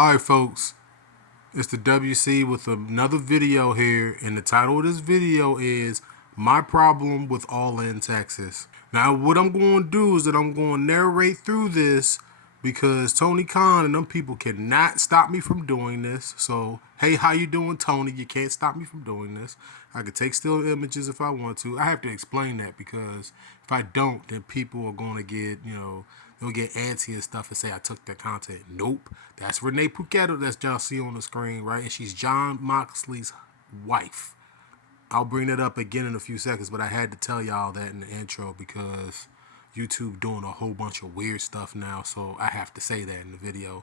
Alright folks, it's the WC with another video here, and the title of this video is My Problem with All In Texas. Now what I'm going to do is that I'm going to narrate through this because Tony Khan and them people cannot stop me from doing this. So, hey, how you doing, Tony? You can't stop me from doing this. I could take still images if I want to. I have to explain that because if I don't, then people are going to get, they'll get antsy and stuff and say I took their content. Nope. That's Renee Puchetto that y'all see on the screen, right? And she's John Moxley's wife. I'll bring that up again in a few seconds, but I had to tell y'all that in the intro because YouTube doing a whole bunch of weird stuff now, so I have to say that in the video.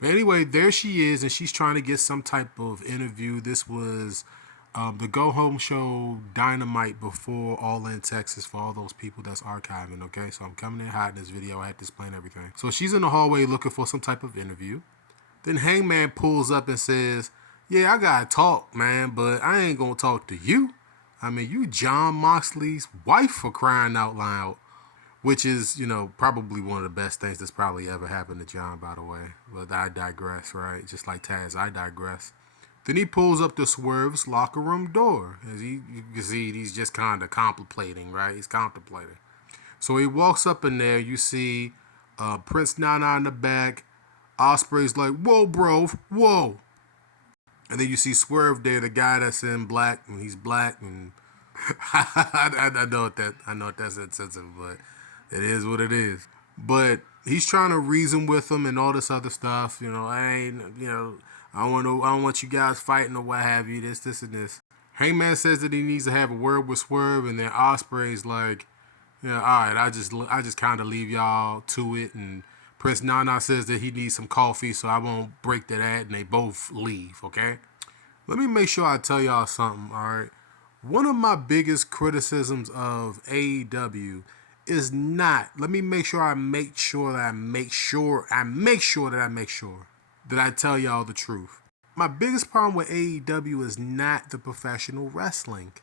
But anyway, there she is, and she's trying to get some type of interview. This was the Go Home Show Dynamite before All In Texas for all those people that's archiving, okay? So I'm coming in hot in this video. I had to explain everything. So she's in the hallway looking for some type of interview. Then Hangman pulls up and says, yeah, I gotta talk, man, but I ain't gonna talk to you. I mean, you John Moxley's wife, for crying out loud. Which is, probably one of the best things that's probably ever happened to John, by the way. But I digress, right? Just like Taz, I digress. Then he pulls up to Swerve's locker room door. As you can see, he's just kind of contemplating, right? He's contemplating. So he walks up in there. You see Prince Nana in the back. Osprey's like, whoa, bro, whoa. And then you see Swerve there, the guy that's in black, and he's black. And I know that's insensitive, but it is what it is. But he's trying to reason with him and all this other stuff. I don't want you guys fighting or what have you, this, and this. Hangman says that he needs to have a word with Swerve, and then Osprey's like, all right, I just kind of leave y'all to it. And Prince Nana says that he needs some coffee, so I won't break that ad, and they both leave, okay? Let me make sure I tell y'all something, all right? One of my biggest criticisms of AEW is not, let me make sure that I tell y'all the truth. My biggest problem with AEW is not the professional wrestling.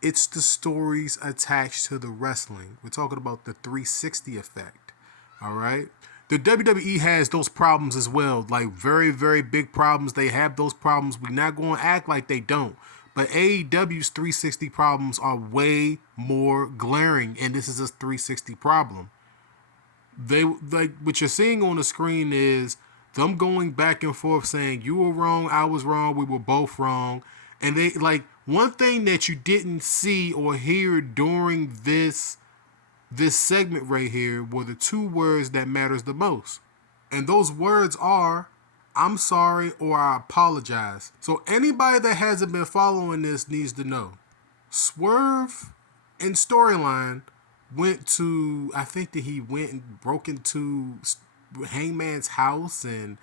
It's the stories attached to the wrestling. We're talking about the 360 effect, all right? The WWE has those problems as well, like very, very big problems. They have those problems. We're not going to act like they don't. But AEW's 360 problems are way more glaring, and this is a 360 problem. What you're seeing on the screen is them going back and forth saying, you were wrong, I was wrong, we were both wrong. And they, one thing that you didn't see or hear during this segment right here were the two words that matters the most. And those words are, I'm sorry or I apologize. So anybody that hasn't been following this needs to know. Swerve in storyline went to, I think that he went and broke into Hangman's house and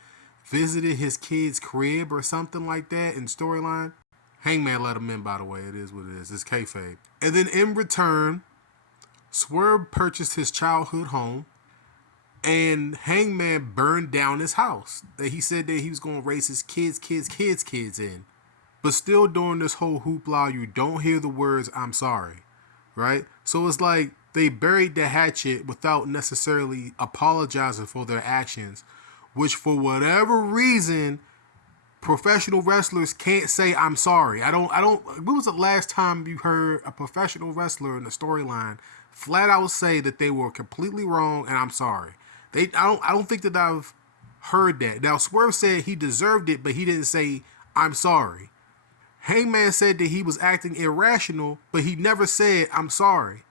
visited his kid's crib or something like that in storyline. Hangman let him in, by the way. It is what it is. It's kayfabe. And then in return, Swerve purchased his childhood home, and Hangman burned down his house that he said that he was going to raise his kids in. But still during this whole hoopla, you don't hear the words, I'm sorry, right? So it's like they buried the hatchet without necessarily apologizing for their actions, which for whatever reason, professional wrestlers can't say, I'm sorry. When was the last time you heard a professional wrestler in the storyline flat out say that they were completely wrong and I'm sorry? I don't think that I've heard that. Now, Swerve said he deserved it, but he didn't say, I'm sorry. Hangman said that he was acting irrational, but he never said, I'm sorry.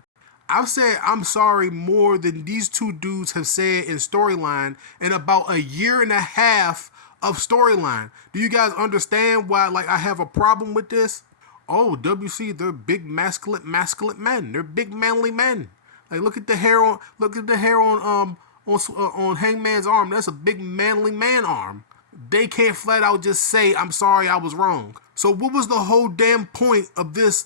I've said I'm sorry more than these two dudes have said in storyline in about a year and a half of storyline. Do you guys understand why, I have a problem with this? Oh, WC, they're big masculine men. They're big manly men. Look at the hair on Hangman's arm. That's a big manly man arm. They can't flat out just say, I'm sorry, I was wrong. So what was the whole damn point of this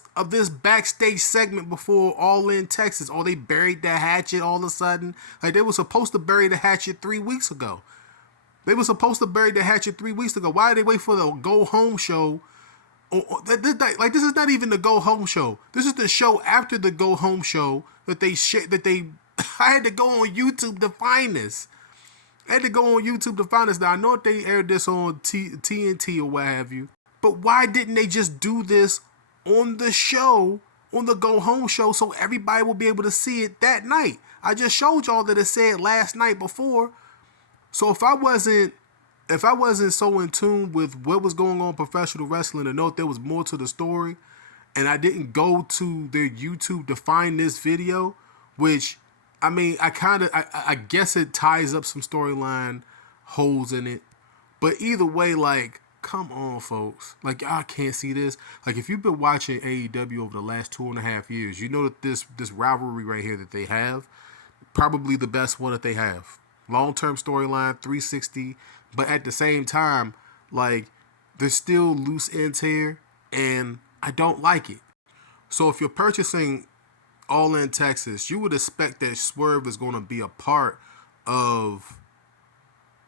backstage segment before All In Texas? Oh, they buried that hatchet all of a sudden. They were supposed to bury the hatchet 3 weeks ago. Why did they wait for the Go Home Show? This is not even the Go Home Show. This is the show after the Go Home Show that they I had to go on YouTube to find this. I had to go on YouTube to find this. Now I know that they aired this on TNT or what have you, but why didn't they just do this on the show, on the Go Home show, so everybody will be able to see it that night? I just showed y'all that it said last night before. So if I wasn't so in tune with what was going on in professional wrestling to know that there was more to the story, and I didn't go to their YouTube to find this video, which I mean, I guess it ties up some storyline holes in it. But either way, like, come on, folks. Like, y'all can't see this. Like, if you've been watching AEW over the last 2.5 years, you know that this rivalry right here that they have, probably the best one that they have. Long-term storyline, 360. But at the same time, like, there's still loose ends here, and I don't like it. So if you're purchasing All In Texas, you would expect that Swerve is going to be a part of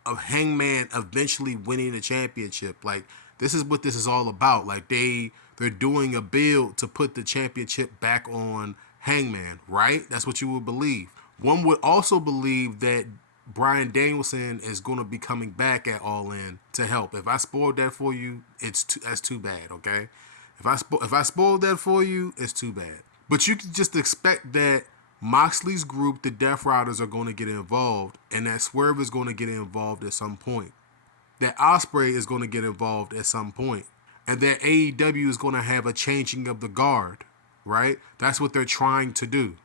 Hangman eventually winning the championship. Like, this is what this is all about. Like, they're doing a build to put the championship back on Hangman, right? That's what you would believe. One would also believe that Bryan Danielson is going to be coming back at All In to help. If I spoiled that for you, that's too bad, okay? If I spoiled that for you, it's too bad. But you can just expect that Moxley's group, the Death Riders, are going to get involved, and that Swerve is going to get involved at some point. That Ospreay is going to get involved at some point. And that AEW is going to have a changing of the guard, right? That's what they're trying to do.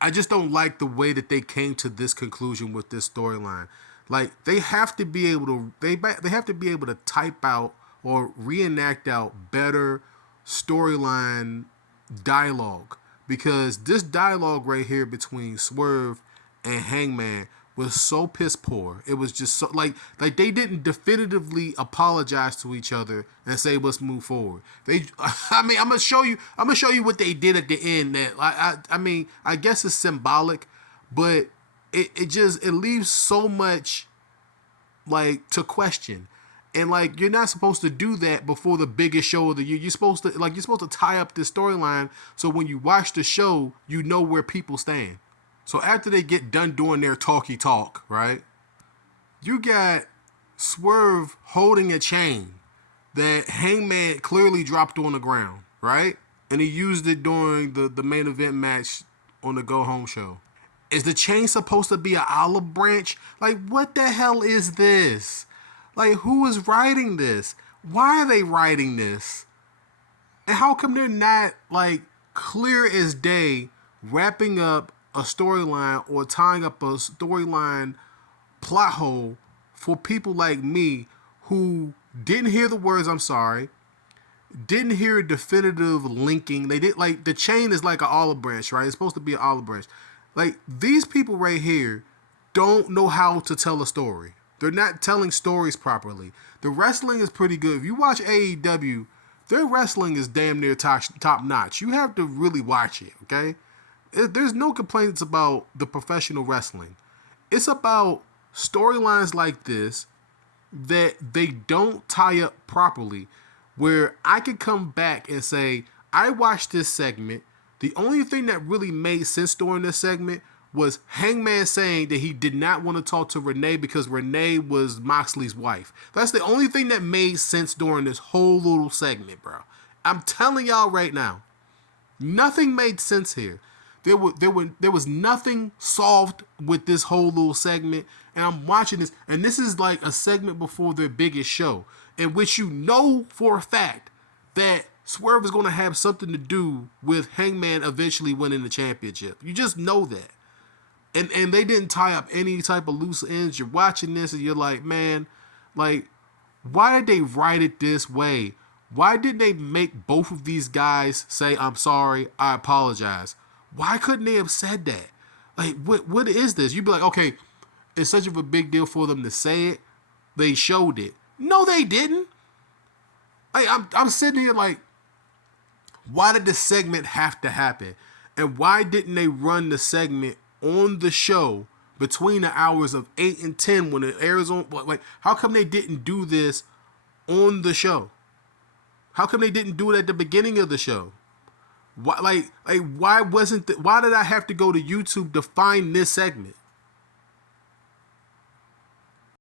I just don't like the way that they came to this conclusion with this storyline. Like, they have to be able to they have to be able to type out or reenact out better storyline dialogue, because this dialogue right here between Swerve and Hangman was so piss poor. It was just so like they didn't definitively apologize to each other and say let's move forward. I mean, I'm gonna show you what they did at the end. That I mean, I guess it's symbolic, but it leaves so much like to question. And like, you're not supposed to do that before the biggest show of the year. You're supposed to tie up this storyline so when you watch the show, you know where people stand. So after they get done doing their talky talk, right? You got Swerve holding a chain that Hangman clearly dropped on the ground, right? And he used it during the main event match on the Go Home show. Is the chain supposed to be an olive branch? Like, what the hell is this? Like, who is writing this? Why are they writing this? And how come they're not, like, clear as day wrapping up a storyline or tying up a storyline plot hole for people like me who didn't hear the words "I'm sorry," didn't hear a definitive linking. They did, like, the chain is like an olive branch, right? It's supposed to be an olive branch. Like, these people right here don't know how to tell a story. They're not telling stories properly. The wrestling is pretty good. If you watch AEW, their wrestling is damn near top notch. You have to really watch it, okay? There's no complaints about the professional wrestling. It's about storylines like this that they don't tie up properly, where I could come back and say, I watched this segment. The only thing that really made sense during this segment was Hangman saying that he did not want to talk to Renee because Renee was Moxley's wife. That's the only thing that made sense during this whole little segment, bro. I'm telling y'all right now, nothing made sense here. There was nothing solved with this whole little segment, and I'm watching this, and this is like a segment before their biggest show, in which you know for a fact that Swerve is going to have something to do with Hangman eventually winning the championship. You just know that. And they didn't tie up any type of loose ends. You're watching this and you're like, man, like, why did they write it this way? Why didn't they make both of these guys say, I'm sorry, I apologize? Why couldn't they have said that? Like, what is this? You'd be like, okay, it's such of a big deal for them to say it. They showed it. No, they didn't. I'm sitting here like, why did this segment have to happen? And why didn't they run the segment on the show between the hours of 8 and 10 when it airs on? Like, how come they didn't do this on the show? How come they didn't do it at the beginning of the show? Why, why did I have to go to YouTube to find this segment?